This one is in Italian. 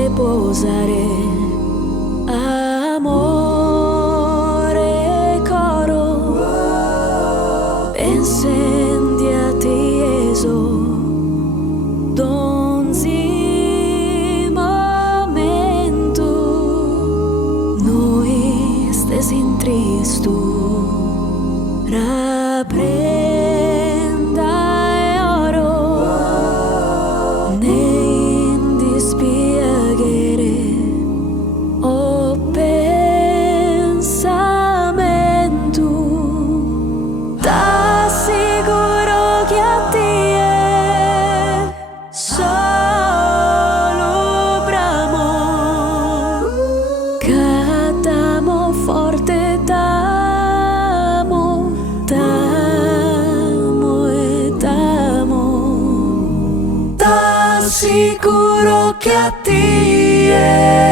reposare. Amore coro, pensendi a ti eso, donzi momento, noi stesi in tristo, raprenda e oro, nei dispiacere. O pensamento, t'assicuro che a te è solo bramo, che t'amo forte, t'amo, t'amo e t'amo. T'assicuro che a te è